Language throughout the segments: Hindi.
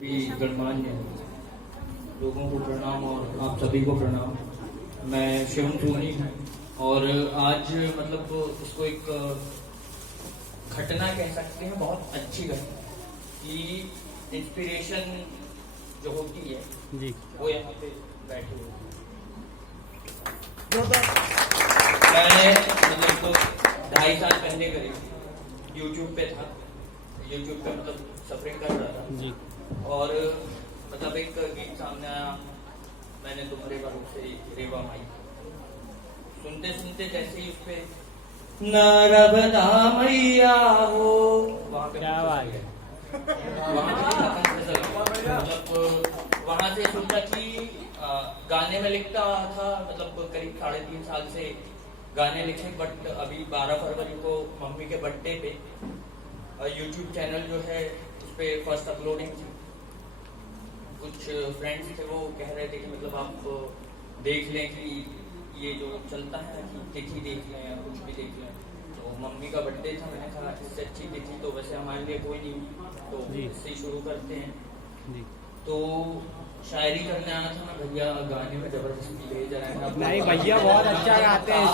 भी गणमान्य लोगों को प्रणाम और आप सभी को प्रणाम। मैं शिवम सोनी हूँ और आज मतलब इसको एक घटना कह सकते हैं, बहुत अच्छी घटना कि इंस्पिरेशन जो होती है जी वो यहाँ पे बैठे हुए। मैं मतलब 2.5 साल पहले करीब यूट्यूब पे था, यूट्यूब पे मतलब सफरिंग कर रहा था जी। और मतलब एक गीत सामने आया, मैंने तुम्हारे बारे से रेवा माई सुनते सुनते जैसे ही उस पे नरबदा मैया हो वहाँ पे क्या बात है, वहाँ से सोचा कि गाने में लिखता था, मतलब करीब 3.5 साल से गाने लिखे, बट अभी 12 फरवरी को मम्मी के बर्थडे पे यूट्यूब चैनल जो है उस पे फर्स्ट अपलोडिंग थी। कुछ फ्रेंड्स थे वो कह रहे थे कि मतलब आप देख लें कि ये जो चलता है कि तिथि देख लें या कुछ भी देख लें। तो मम्मी का बर्थडे था, मैंने कहा इससे अच्छी तिथि तो वैसे हमारे लिए कोई नहीं, तो इससे ही शुरू करते हैं जी। तो शायरी करने आना था ना भैया, गाने में जबरदस्ती ले जा रहे हैं। नहीं भैया बहुत अच्छा गाते हैं,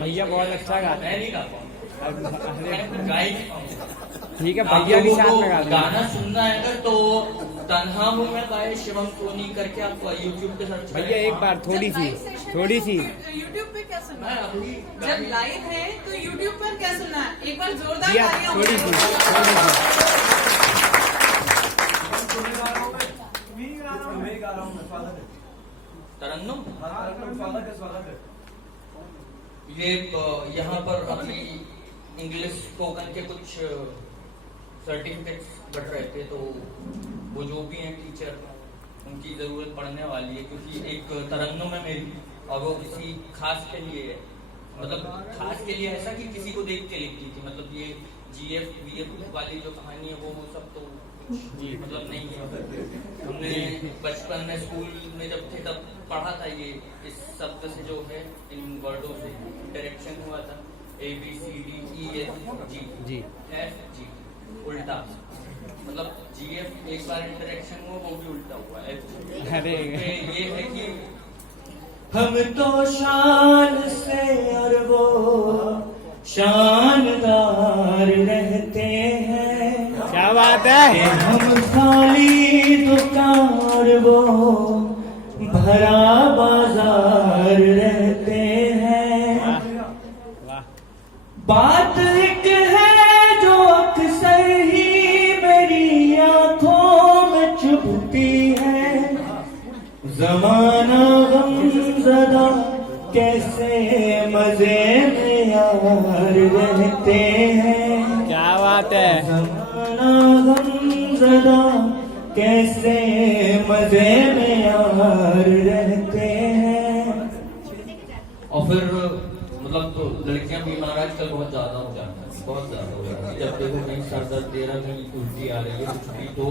भैया बहुत अच्छा गाते हैं। मैं नहीं गा पाऊँ, ठीक है भैया भी साथ में गाना सुनना है अगर तो तन्हा हूँ मैं बाय शिवम सोनी करके आप यूट्यूब पे सर्च भैया एक बार थोड़ी सी यूट्यूब पे क्या सुनना है? जब लाइव है तो यूट्यूब पर क्या सुनना है? एक बार जोरदार तालियां हो। तरन्नुम ये यहाँ पर अभी इंग्लिश स्पोकन के कुछ सर्टिफिकेट्स बढ़ रहे थे, तो वो जो भी हैं टीचर उनकी ज़रूरत पड़ने वाली है, क्योंकि एक तरन्नुम है मेरी और वो किसी खास के लिए है। मतलब खास के लिए ऐसा कि किसी को देख के लिखती थी, मतलब ये GF VF वाली जो कहानी है वो सब तो कुछ मतलब नहीं है। हमने बचपन में स्कूल में जब थे तब पढ़ा था ये, इस शब्द से जो है इन वर्डों से डायरेक्शन हुआ था ABCDEFG उल्टा, मतलब GF एक बार इंटरेक्शन हुआ वो भी उल्टा हुआ है। अरे ये है कि हम तो शान से और वो शानदार रहते हैं, क्या बात है। हम खाली दुकान वो भरा बाजार रहते हैं। बात एक है जो अक्सर ही मेरी आंखों में चुभती है, ज़माना गमज़दा कैसे मजे में यार रहते हैं। क्या बात है। ज़माना गमज़दा कैसे मजे में यार रहते हैं। और फिर मतलब तो लड़कियां बीमार आजकल बहुत ज्यादा हो जाती है, बहुत ज्यादा हो जाती है। जब देखो कहीं सर दर्द दे रहा, कहीं उल्टी आ रही है कुछ भी, तो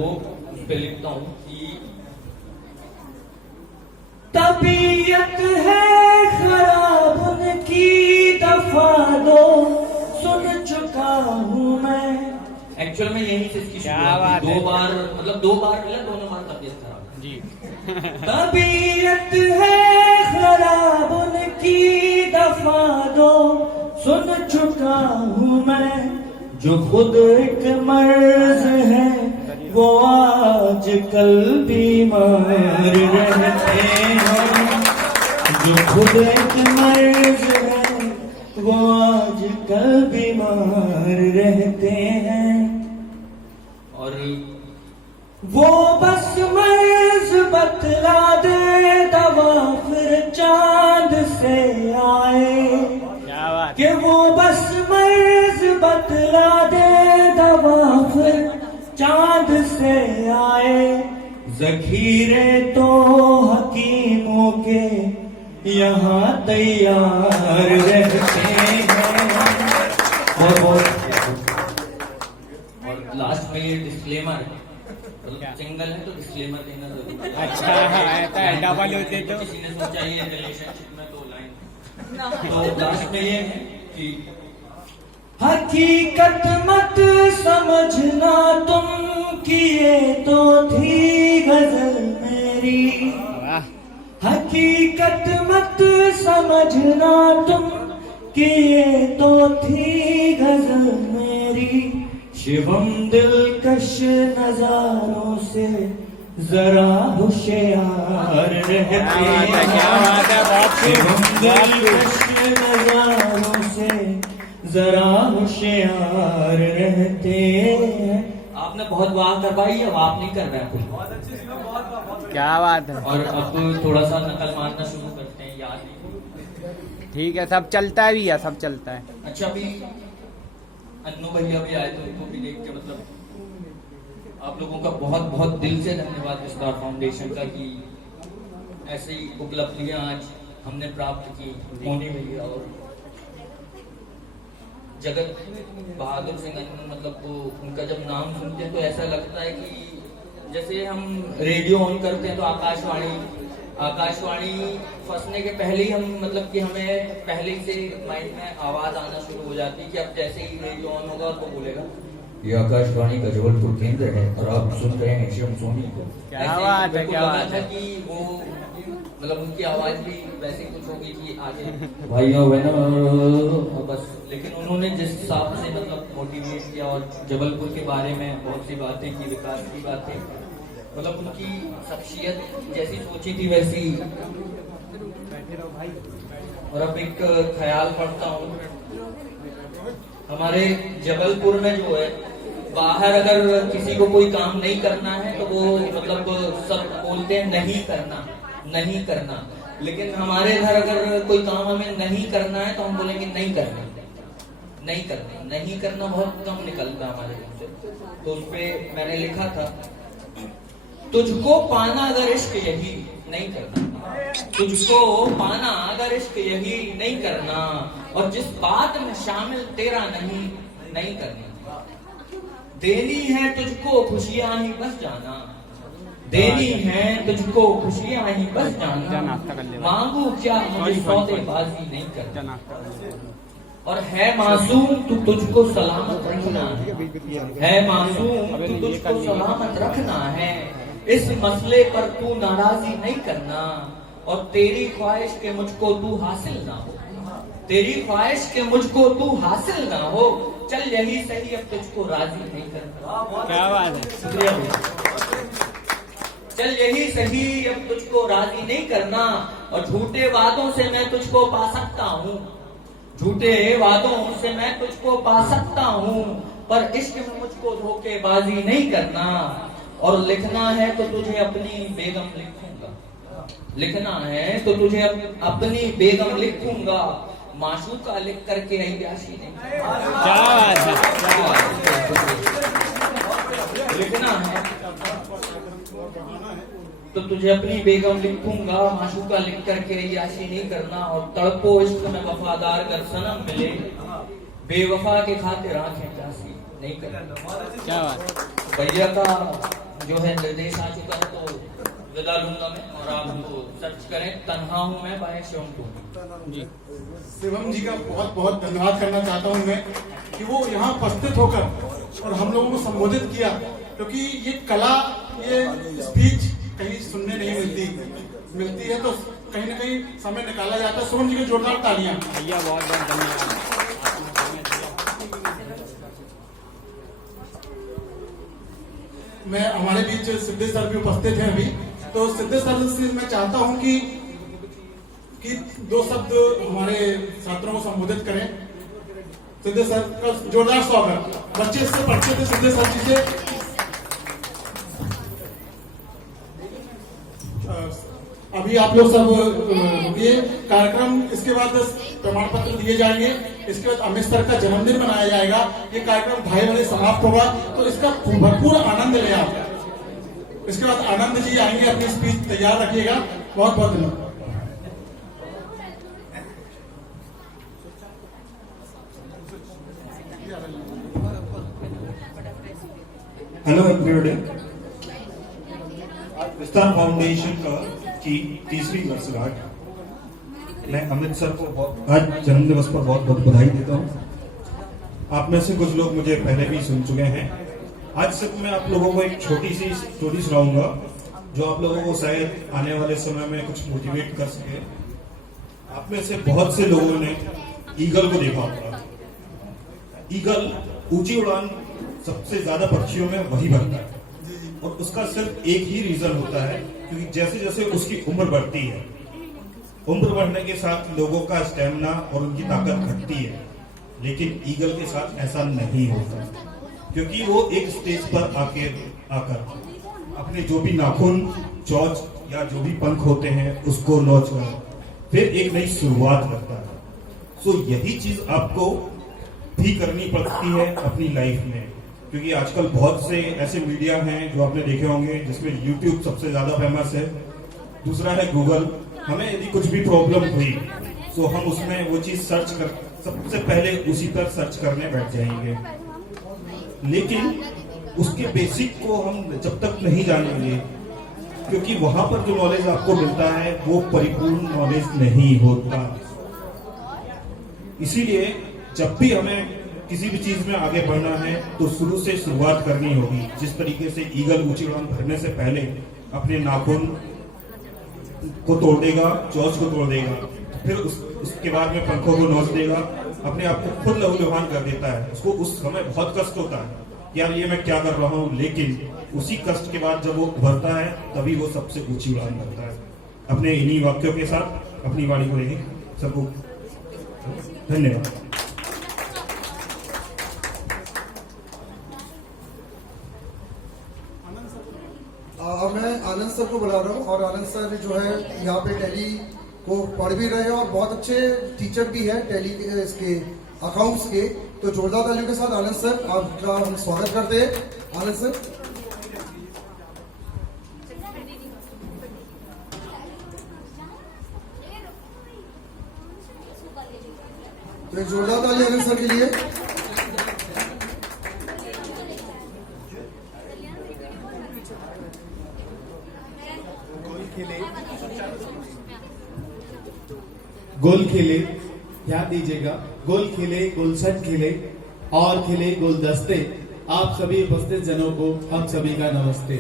उस पे लिखता हूँ कि तबीयत है खराब उनकी दफा दो, सुन चुका हूँ मैं। एक्चुअल में यही से इसकी शुरुआत, 2 बार मतलब 2 बार मिला, दोनों बार तबीयत खराब जी। तबीयत है खराब उनकी दफा दो, सुन चुका हूँ मैं। जो खुद एक मर्ज है वो आज कल बीमार रहते हैं। जो खुद एक मर्ज है वो आज कल बीमार रहते हैं। और वो बस मर्ज बतला दे दवा फिर चांद से आए, क्या बात कि वो बस मर्ज बतला दे दवा फिर चांद से आए। ज़खीरे तो हकीमों के यहाँ तैयार रहते हैं। और लास्ट में ये डिस्क्लेमर है, सिंगल है तो डिस्क्लेमर देना जरूरी है। अच्छा डबल होते तो किसी ने सोचा ये रिलेशनशिप में 2 लाइन, तो लास्ट में ये है कि हकीकत मत समझना तुम हकीकत मत समझना तुम कि ये तो थी गजल मेरी, शिवम दिलकश नजारों से जरा होशियार रहते क्या बात है, बहुत खूब, शिवम बहुत खूब। दिलकश नजारों से जरा होशियार रहते हैं। आपने बहुत वाह करवाई, अब आप नहीं कर रहे हैं कुछ। क्या बात है। और अब थोड़ा सा नकल मारना शुरू करते हैं, याद नहीं। ठीक है, सब चलता भी है, सब चलता है। अच्छा, अभी अन्नू भैया भी आए थे, उनको भी देख के मतलब आप लोगों का बहुत बहुत दिल से धन्यवाद स्टार फाउंडेशन का कि ऐसी उपलब्धियां आज हमने प्राप्त की। मोनी भैया और जगत बहादुर सिंह अन्नू, मतलब वो उनका जब नाम सुनते हैं तो ऐसा लगता है कि जैसे हम रेडियो ऑन करते हैं तो आकाशवाणी फंसने के पहले ही हम मतलब कि हमें पहले ही से माइंड में आवाज आना शुरू हो जाती है कि अब जैसे ही रेडियो ऑन होगा और वो बोलेगा ये आकाशवाणी का जबलपुर केंद्र है और आप सुन रहे हैं शिवम सोनी को। क्या बात है, क्या बात है। कि वो मतलब उनकी आवाज भी वैसे ही कुछ होगी कि आगे भाइयों बहनों बस। लेकिन उन्होंने जिस हिसाब से मतलब मोटिवेट किया और जबलपुर के बारे में बहुत सी बातें की, विकास की बातें, मतलब उनकी शख्सियत जैसी सोची थी वैसी। और अब एक ख्याल पढ़ता हूँ, हमारे जबलपुर में जो है बाहर अगर किसी को कोई काम नहीं करना है तो वो मतलब सब बोलते हैं नहीं करना नहीं करना, लेकिन हमारे घर अगर कोई काम हमें नहीं करना है तो हम बोलेंगे नहीं करना नहीं करना। नहीं करना बहुत कम निकलता हमारे मुंह से। तो उस पे मैंने लिखा था, तुझको पाना अगर इश्क यही नहीं करना, तुझको पाना अगर इश्क यही नहीं करना, और जिस बात में शामिल तेरा नहीं करना। देनी है तुझको खुशियां ही बस जाना, देनी है तुझको खुशियां ही बस जाना, मांगू क्या मुझे सौदेबाजी नहीं करना। और है मासूम तू तुझको सलामत रखना है मासूम तू तुझको सलामत रखना है, इस मसले पर तू नाराजी नहीं करना, और तेरी ख्वाहिश के मुझको तू हासिल ना हो, तेरी ख्वाहिश के मुझको तू हासिल ना हो, चल यही सही अब तुझको राजी नहीं करना। क्या बात है। शुक्रिया भैया। चल यही सही अब तुझको राजी नहीं करना, और झूठे वादों से मैं तुझको पा सकता हूँ, झूठे वादों से मैं तुझको पा सकता हूँ, पर इश्क में मुझको धोखेबाजी नहीं करना। और लिखना है तो तुझे अपनी बेगम लिखूंगा, लिखना है तो तुझे अपनी बेगम लिखूंगा, माशूका लिख करके अय्याशी नहीं। क्या बात है। लिखना है तो तुझे अपनी बेगम लिखूंगा, माशूका लिख करके अय्याशी नहीं करना, और तड़पो इश्क में वफादार कर सनम मिले, बेवफा के खातिर आंखें प्यासी नहीं करना। क्या बात। भैया का जो है निर्देश आ चुका है तो विदा लूंगा मैं, और आप सर्च करें तन्हा हूं मैं बाय शिवम टू जी। शिवम जी का बहुत बहुत धन्यवाद करना चाहता हूं मैं कि वो यहाँ उपस्थित होकर और हम लोगों को संबोधित किया, क्योंकि ये कला, ये स्पीच कहीं सुनने नहीं मिलती है, तो कहीं ना कहीं समय निकाला जाता है। शिवम जी को जोरदार तालियां। भैया बहुत बहुत धन्यवाद। मैं हमारे बीच सिद्धेश सर भी उपस्थित हैं अभी, तो सिद्धेश सर से मैं चाहता हूं कि दो शब्द हमारे छात्रों को संबोधित करें। सिद्धेश सर का जोरदार स्वागत। बच्चे इससे पढ़ते थे सिद्धेश सर जी से। अभी आप लोग सब ये कार्यक्रम, इसके बाद प्रमाण पत्र दिए जाएंगे, इसके बाद अमित सर का जन्मदिन मनाया जाएगा। ये कार्यक्रम 2:30 बजे समाप्त होगा, तो इसका भरपूर आनंद ले आप। इसके बाद आनंद जी आएंगे, अपनी स्पीच तैयार रखिएगा। बहुत बहुत धन्यवाद। Hello everybody. विस्तार फाउंडेशन की तीसरी वर्षगांठ, मैं अमित सर को आज जन्मदिवस पर बहुत बहुत बधाई देता हूँ। आप में से कुछ लोग मुझे पहले भी सुन चुके हैं। आज सिर्फ मैं आप लोगों को एक छोटी सी स्टोरी सुनाऊंगा जो आप लोगों को शायद आने वाले समय में कुछ मोटिवेट कर सके। आप में से बहुत से लोगों ने ईगल को देखा होगा। ईगल ऊंची उड़ान सबसे ज्यादा पक्षियों में वही भरता है, और उसका सिर्फ एक ही रीजन होता है, क्योंकि जैसे जैसे उसकी उम्र बढ़ती है, उम्र बढ़ने के साथ लोगों का स्टेमिना और उनकी ताकत घटती है। लेकिन ईगल के साथ ऐसा नहीं होता, क्योंकि वो एक स्टेज पर आकर अपने जो भी नाखून, चोंच या जो भी पंख होते हैं उसको नोच कर फिर एक नई शुरुआत करता है। सो यही चीज आपको भी करनी पड़ती है अपनी लाइफ में, क्योंकि आजकल बहुत से ऐसे मीडिया हैं जो आपने देखे होंगे, जिसमें यूट्यूब सबसे ज्यादा फेमस है, दूसरा है गूगल। हमें यदि कुछ भी प्रॉब्लम हुई तो हम उसमें वो चीज सर्च कर, सबसे पहले उसी पर सर्च करने बैठ जाएंगे। लेकिन उसके बेसिक को हम जब तक नहीं जानेंगे, क्योंकि वहां पर जो नॉलेज आपको मिलता है वो परिपूर्ण नॉलेज नहीं होता। इसीलिए जब भी हमें किसी भी चीज में आगे बढ़ना है तो शुरू से शुरुआत करनी होगी। जिस तरीके से ईगल ऊंची उड़ान भरने से पहले अपने नाखून को तोड़ देगा, चोंच को तोड़ देगा, फिर उसके बाद में पंखों को नोच देगा, अपने आप को खुद लहूलुहान कर देता है। उसको उस समय बहुत कष्ट होता है कि यार ये मैं क्या कर रहा हूँ, लेकिन उसी कष्ट के बाद जब वो उभरता है तभी वो सबसे ऊंची उड़ान भरता है। अपने इन्हीं वाक्यों के साथ अपनी वाणी को लेंगे सबको धन्यवाद। अब मैं आनंद सर को बुला रहा हूँ, और आनंद सर जो है यहाँ पे टैली को पढ़ भी रहे हैं और बहुत अच्छे टीचर भी है टैली के, इसके अकाउंट्स के। तो जोरदार तालियों के साथ आनंद सर आपका हम स्वागत करते हैं। आनंद सर, तो एक जोरदार ताली आनंद सर के लिए। गोल खेले, ध्यान दीजिएगा, गोल खेले, गुलशन खेले और खेले गुलदस्ते। आप सभी उपस्थित जनों को हम सभी का नमस्ते।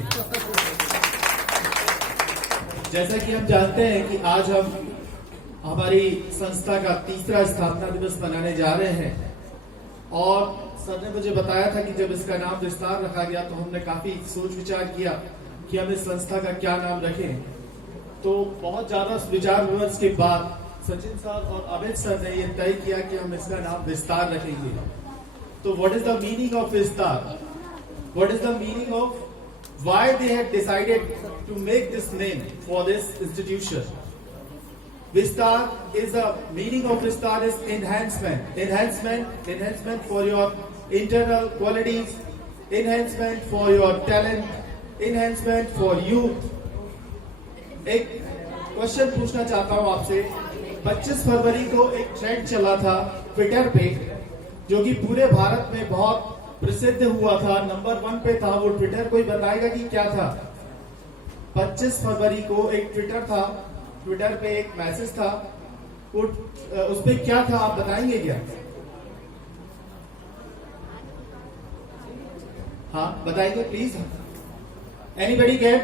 जैसा कि हम जानते हैं कि आज हम हमारी संस्था का 3रा स्थापना दिवस मनाने जा रहे हैं, और सर ने मुझे बताया था कि जब इसका नाम विस्तार रखा गया तो हमने काफी सोच विचार किया कि हम इस संस्था का क्या नाम रखें। तो बहुत ज्यादा विचार विमर्श के बाद सचिन सर और अमित सर ने यह तय किया कि हम इसका नाम विस्तार रखेंगे। तो what is the meaning of Vistaar? What is the meaning of why they had decided to make this name for this institution? Vistaar is the meaning of Vistaar is enhancement, enhancement for your internal qualities, enhancement for your talent, enhancement for youth. एक क्वेश्चन पूछना चाहता हूं आपसे। 25 फरवरी को एक ट्रेंड चला था ट्विटर पे, जो कि पूरे भारत में बहुत प्रसिद्ध हुआ था, नंबर 1 पे था वो ट्विटर। कोई बताएगा कि क्या था? 25 फरवरी को एक ट्विटर था, ट्विटर पे एक मैसेज था, वो उस पे क्या था आप बताएंगे क्या? हाँ बताएंगे प्लीज। Anybody get?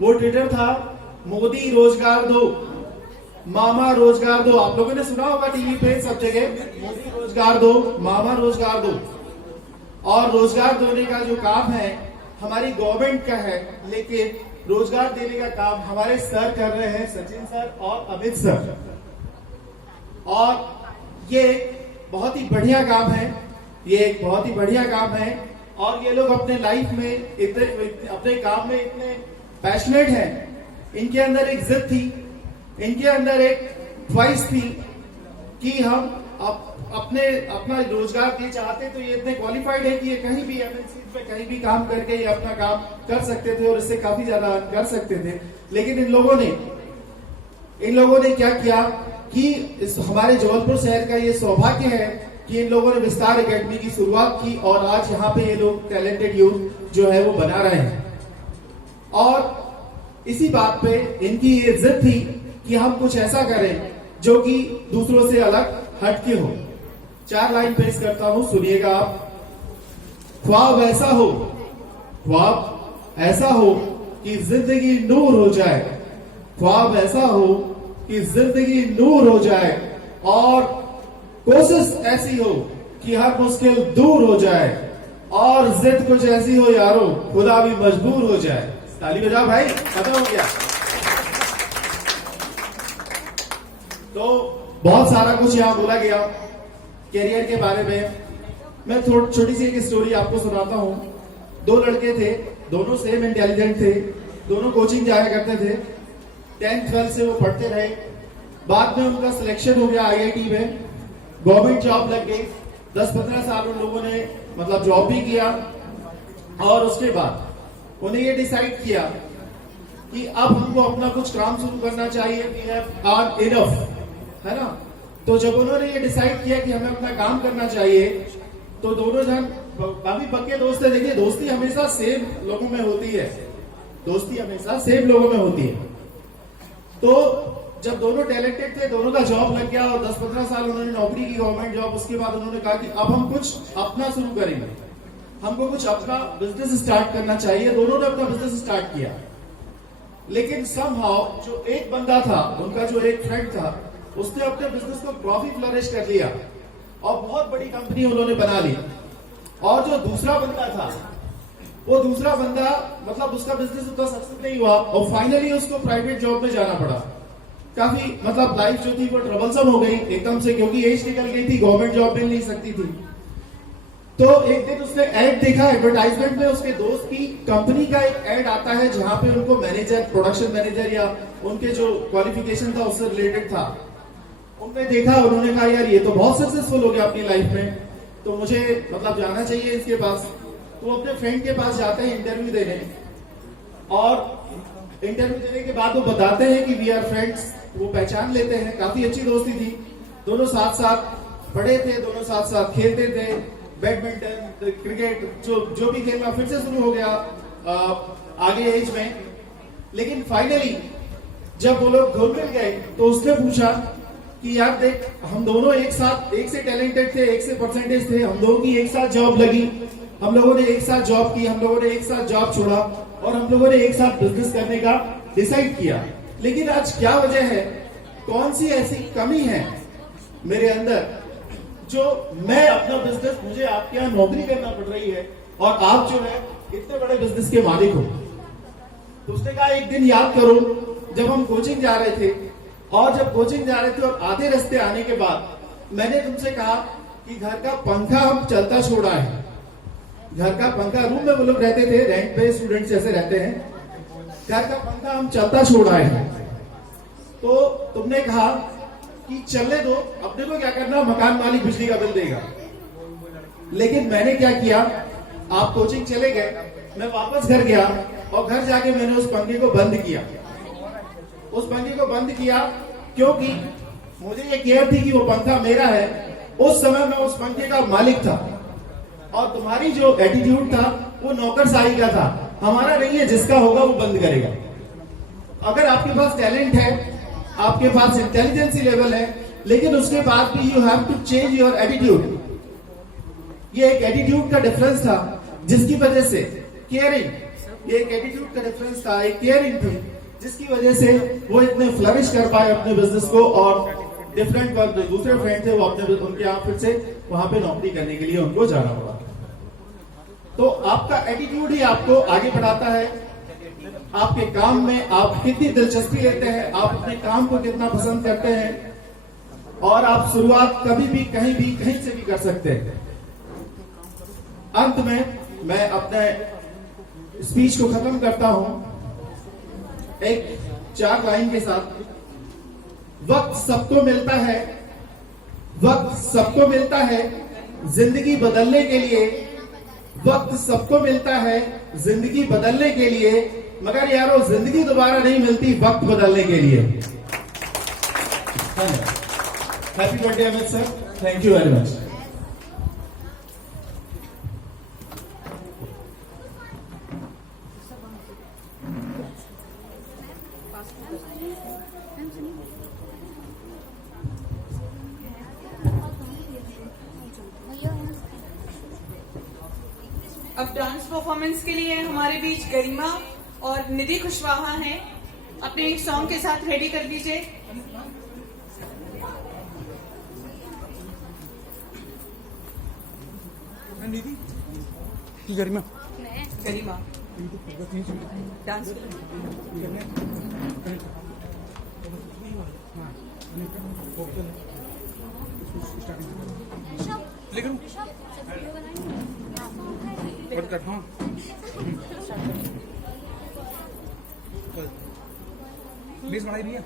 वो ट्विटर था, मोदी रोजगार दो, मामा रोजगार दो। आप लोगों ने सुना होगा टीवी पे सब जगह, मोदी रोजगार दो, मामा रोजगार दो। और रोजगार देने का जो काम है हमारी गवर्नमेंट का है, लेकिन रोजगार देने का काम हमारे सर कर रहे हैं, सचिन सर और अमित सर। और ये बहुत ही बढ़िया काम है, ये एक बहुत ही बढ़िया काम है। और ये लोग अपने लाइफ में इतने, अपने काम में इतने पैशनेट हैं। इनके अंदर एक जिद थी, इनके अंदर एक ख्वाहिश थी कि हम अपना रोजगार ये चाहते, तो ये इतने क्वालिफाइड है कि ये कहीं भी एमएनसी पे कहीं भी काम करके ये अपना काम कर सकते थे और इससे काफी ज्यादा कर सकते थे। लेकिन इन लोगों ने क्या किया कि इस हमारे जबलपुर शहर का ये सौभाग्य है कि इन लोगों ने विस्तार एकेडमी की शुरुआत की, और आज यहाँ पे ये लोग टैलेंटेड यूथ जो है वो बना रहे हैं। और इसी बात पे इनकी ये जिद थी कि हम कुछ ऐसा करें जो कि दूसरों से अलग हटके हो। 4 लाइन पेश करता हूं, सुनिएगा आप। ख्वाब ऐसा हो, ख्वाब ऐसा हो कि जिंदगी नूर हो जाए, ख्वाब ऐसा हो कि जिंदगी नूर हो जाए, और कोशिश ऐसी हो कि हर मुश्किल दूर हो जाए, और जिद कुछ ऐसी हो यारो खुदा भी मजबूर हो जाए। ताली बजाओ भाई, खत्म हो गया। तो बहुत सारा कुछ यहाँ बोला गया कैरियर के बारे में। मैं छोटी सी एक स्टोरी आपको सुनाता हूँ। दो लड़के थे, दोनों सेम इंटेलिजेंट थे, दोनों कोचिंग जाया करते थे। 10th 12th से वो पढ़ते रहे। बाद में उनका सिलेक्शन हो गया IIT में, गवर्नमेंट जॉब लग गई। 10-15 साल उन लोगों ने मतलब जॉब भी किया, और उसके बाद उन्हें ये डिसाइड किया कि अब हमको अपना कुछ काम शुरू करना चाहिए। वी हैव अर्न इनफ, है ना। तो जब उन्होंने ये डिसाइड किया कि हमें अपना काम करना चाहिए, तो दोनों जन काफी पक्के दोस्त थे। देखिए, दोस्ती हमेशा सेम लोगों में होती है, दोस्ती हमेशा सेम लोगों में होती है। तो जब दोनों टैलेंटेड थे, दोनों का जॉब लग गया और 10-15 साल उन्होंने नौकरी की, गवर्नमेंट जॉब। उसके बाद उन्होंने कहा कि अब हम कुछ अपना शुरू करेंगे, हमको कुछ अपना बिजनेस स्टार्ट करना चाहिए। दोनों ने अपना बिजनेस स्टार्ट किया, लेकिन समहाउ जो एक बंदा था, उनका जो एक फ्रेंड था, उसने अपने बिजनेस को काफी फ्लरिश कर लिया और बहुत बड़ी कंपनी उन्होंने बना ली। और जो दूसरा बंदा था, वो दूसरा बंदा मतलब उसका बिजनेस उतना सक्सेस नहीं हुआ, और फाइनली उसको प्राइवेट जॉब में जाना पड़ा। काफी मतलब लाइफ जो थी वो ट्रबलसम हो गई एकदम से, क्योंकि एज निकल गई थी, गवर्नमेंट जॉब मिल नहीं सकती थी। तो एक दिन उसने ऐड देखा, एडवर्टाइजमेंट में उसके दोस्त की कंपनी का एक ऐड आता है, जहां पे उनको मैनेजर, प्रोडक्शन मैनेजर या उनके जो क्वालिफिकेशन था उससे रिलेटेड था। उन्होंने देखा, उन्होंने कहा यार ये तो बहुत सक्सेसफुल हो गया अपनी लाइफ में, तो मुझे मतलब जाना चाहिए इसके पास। तो अपने फ्रेंड के पास जाते हैं इंटरव्यू देने, और इंटरव्यू देने के बाद वो बताते हैं कि वी आर फ्रेंड्स। वो पहचान लेते हैं, काफी अच्छी दोस्ती थी, दोनों साथ साथ पढ़े थे, दोनों साथ साथ खेलते थे, बैडमिंटन, क्रिकेट, जो भी खेलना फिर से शुरू हो गया आगे एज में। लेकिन फाइनली जब वो लोग घुल मिल गए, तो उसने पूछा कि यार देख, हम दोनों एक साथ, एक से टैलेंटेड थे, एक से परसेंटेज थे, हम दोनों की एक साथ जॉब लगी, हम लोगों ने एक साथ जॉब की, हम लोगों ने एक साथ जॉब छोड़ा, और हम लोगों ने एक साथ बिजनेस करने का डिसाइड किया। लेकिन आज क्या वजह है, कौन सी ऐसी कमी है मेरे अंदर, जो मैं अपना बिजनेस, मुझे आपके यहाँ नौकरी करना पड़ रही है, और आप जो है इतने बड़े बिजनेस के मालिक हो। तो उसने कहा एक दिन याद करो, जब हम कोचिंग जा रहे थे, और जब कोचिंग जा रहे थे और आधे रास्ते आने के बाद मैंने तुमसे कहा कि घर का पंखा हम चलता छोड़ा है। घर का पंखा, रूम में वो लोग रहते थे, रेंट पे स्टूडेंट्स जैसे रहते हैं, घर का पंखा हम चलता छोड़ा है। तो तुमने कहा कि चलने दो, अपने को क्या करना, मकान मालिक बिजली का बिल देगा। लेकिन मैंने क्या किया, आप कोचिंग चले गए, मैं वापस घर गया, और घर जाके मैंने उस पंखे को बंद किया। उस पंखे को बंद किया क्योंकि मुझे ये केयर थी कि वो पंखा मेरा है। उस समय मैं उस पंखे का मालिक था, और तुम्हारी जो एटीट्यूड था वो नौकरशाही का था। हमारा नहीं है, जिसका होगा वो बंद करेगा। अगर आपके पास टैलेंट है, आपके पास इंटेलिजेंसी लेवल है, लेकिन उसके बाद भी you have to change your attitude. ये एक एटीट्यूड का डिफरेंस था, जिसकी वजह से केयरिंग, ये एक एटीट्यूड का डिफरेंस था, एक केयरिंग थी, जिसकी वजह से वो इतने फ्लरिश कर पाए अपने बिजनेस को। और डिफरेंट वर्क, दूसरे फ्रेंड थे, वो अपने उनके यहाँ फिर से वहां पे नौकरी करने के लिए उनको जाना पड़ा। तो आपका एटीट्यूड ही आपको आगे बढ़ाता है। आपके काम में आप कितनी दिलचस्पी लेते हैं, आप अपने काम को कितना पसंद करते हैं, और आप शुरुआत कभी भी कहीं से भी कर सकते हैं। अंत में मैं अपने स्पीच को खत्म करता हूं एक 4 लाइन के साथ। वक्त सबको मिलता है, वक्त सबको मिलता है जिंदगी बदलने के लिए, वक्त सबको मिलता है जिंदगी बदलने के लिए, मगर यारो जिंदगी दोबारा नहीं मिलती वक्त बदलने के लिए। Happy birthday Amit sir, thank you very much. अब डांस परफॉर्मेंस के लिए हमारे बीच गरिमा और निधि कुशवाहा हैं। अपने एक सॉन्ग के साथ रेडी कर दीजिए। गरिमा गरिमा डांस प्लीज बनाई भैया।